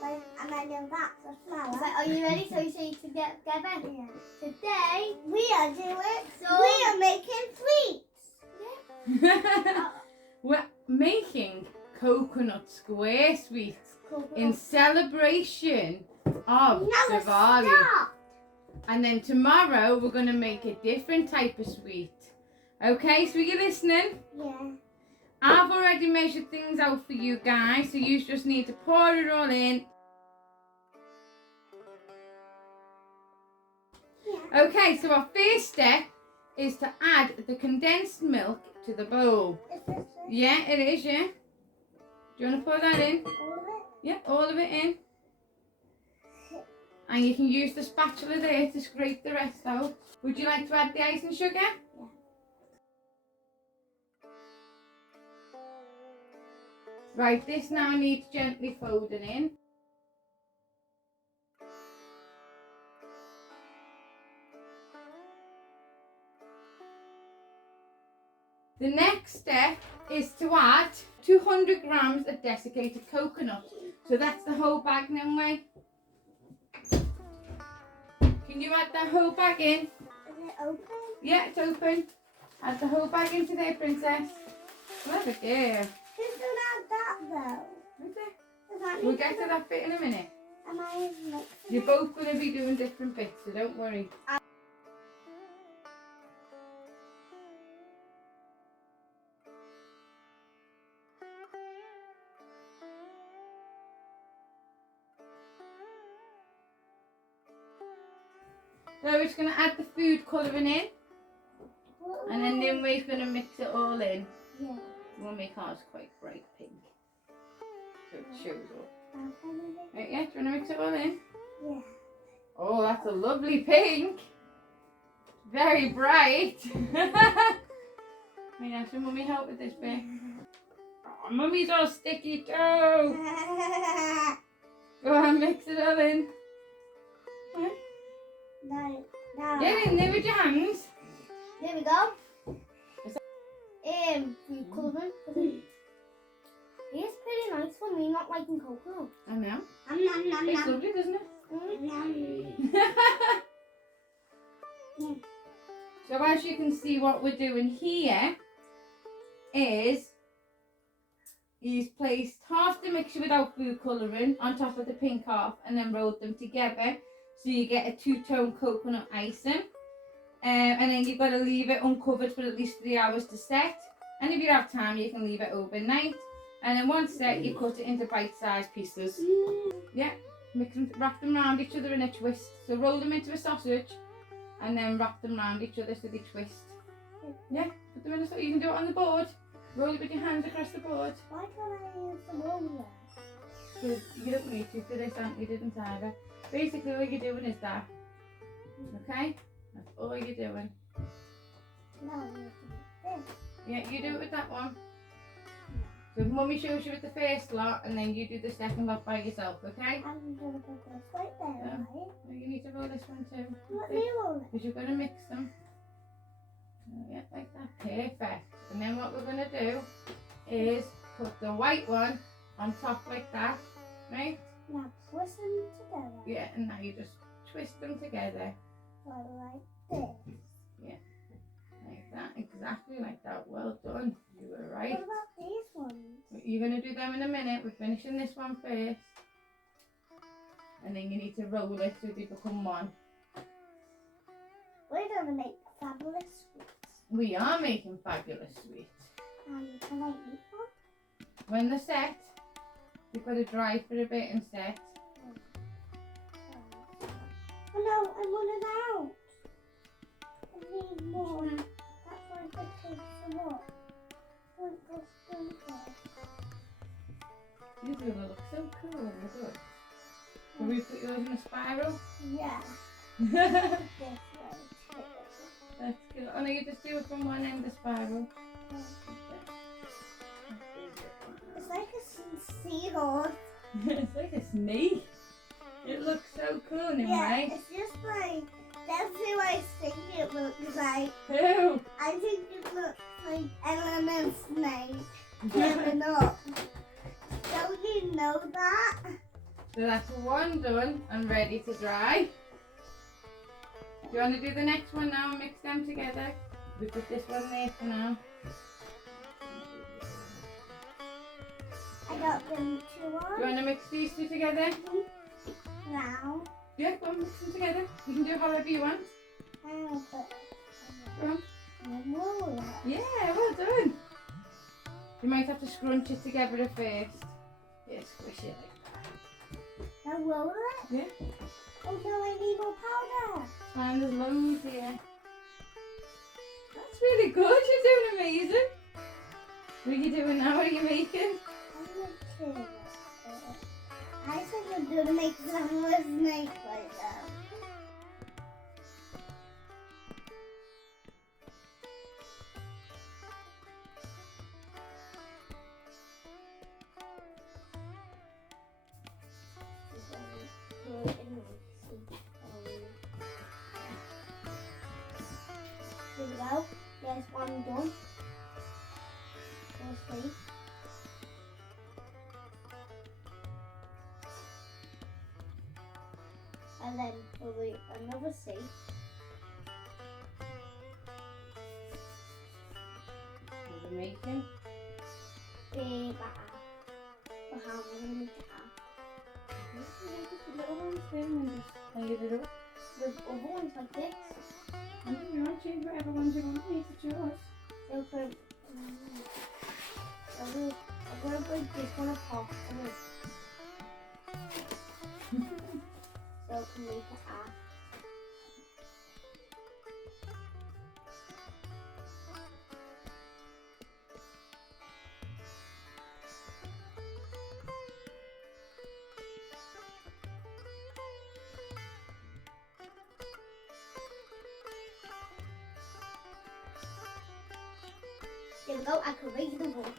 Like, and I know that's a flower. So are you ready? So you say to get together? Yeah. Today We are doing. So- We are making sweets. We're making coconut square sweets in celebration of Diwali. Stop. And then tomorrow we're going to make a different type of sweet. Okay, so are you listening? Yeah. I've already measured things out for you guys, so you just need to pour it all in. Yeah. Okay, so our first step is to add the condensed milk to the bowl. Is this it? Yeah, it is, yeah. Do you want to pour that in? All of it? Yeah, all of it in. And you can use the spatula there to scrape the rest out. Would you like to add the ice and sugar? Yeah. Right, this now needs gently folding in. The next step is to add 200 grams of desiccated coconut. So that's the whole bag now, Way. Can you add that whole bag in? Is it open? Yeah, it's open. Add the whole bag into there, princess. Clever girl. Who's gonna add that though? Right there. Does that We'll need get to that bit in a minute. Am I mixing You're it? both going to be doing different bits, so don't worry. So we're just going to add the food colouring in, and then Nimway's going to mix it all in. Yeah. We'll make ours quite bright pink, so it shows up. Yeah. Right, yeah, do you want to mix it all in? Yeah. Oh, that's a lovely pink. Very bright. Right, now, should Mummy help with this bit? Oh, Mummy's all sticky too. Go on, mix it all in. Right. No. No. Get in there with your hands. There we go. Is Food colouring. It's pretty nice for me, not liking coconut. I know. Nom, nom, It's nom, lovely, doesn't it? nom. So as you can see, what we're doing here is he's placed half the mixture without food colouring on top of the pink half and then rolled them together so you get a two-tone coconut icing. And then you've got to leave it uncovered for at least 3 hours to set. And if you have time, you can leave it overnight. And then once set, you cut it into bite-sized pieces. Yeah, mix them, wrap them around each other in a twist. So roll them into a sausage and then wrap them around each other so they twist. Yeah, put them in a sausage. You can do it on the board. Roll it with your hands across the board. Why can't I use the roller? Because you don't need to for this, you didn't either. Basically, all you're doing is that. Okay? That's all you're doing. No, I need to do this. Yeah, you do it with that one. So Mummy shows you with the first lot and then you do the second lot by yourself, okay? I'm gonna put this right there, Yeah. right? Well, you need to roll this one too. Let me roll it. Because you're going to mix them. Yeah, like that. Perfect. And then what we're going to do is put the white one on top like that, right? Now twist them together. Yeah, and now you just twist them together Like this. like that, exactly like that. Well done. You were right. What about these ones? You're going to do them in a minute. We're finishing this one first. And then you need to roll it so they become one. We're gonna make fabulous sweets. We are making fabulous sweets. Can I eat one? When they're set, you've got to dry for a bit and set. Oh no, I want it out. I need more. That's why I could take some more. Sprinkle, sprinkle. These are going to look so cool when we're done. Can we put yours in a spiral? Yeah. That's This way. good. Oh no, you just do it from one end of the spiral. It's like a seahorse. It's like a snake. It looks so cool in Yeah, right? it's just like, that's who I think it looks like. Who? I think it looks like Ellen and Snake coming up. Don't you know that? So that's one done and ready to dry. Do you want to do the next one now and mix them together? We put this one there for now. I got them two Do you on. want to mix these two together? Now, Yeah, go on, mix them together. You can do however you want. I'm going to put Go on. the roller. Yeah, well done. You might have to scrunch it together at first. Yeah, squish it like A roller? that. Yeah, Oh no, I need more powder. and there's loads here. That's really good. You're doing amazing. What are you doing now? What are you making? I'm going to I think I'm going to make some more snake like that. Here we go. There's one done. We'll see. And then we'll do another C. What are you making? Big batter. For how many we have. Just a little ones there and just layer it up. With other ones like this. And you want to change whatever ones you want, mate, it's yours. So for I'm gonna break this one apart. So I can make it half. There we go, I can raise the book.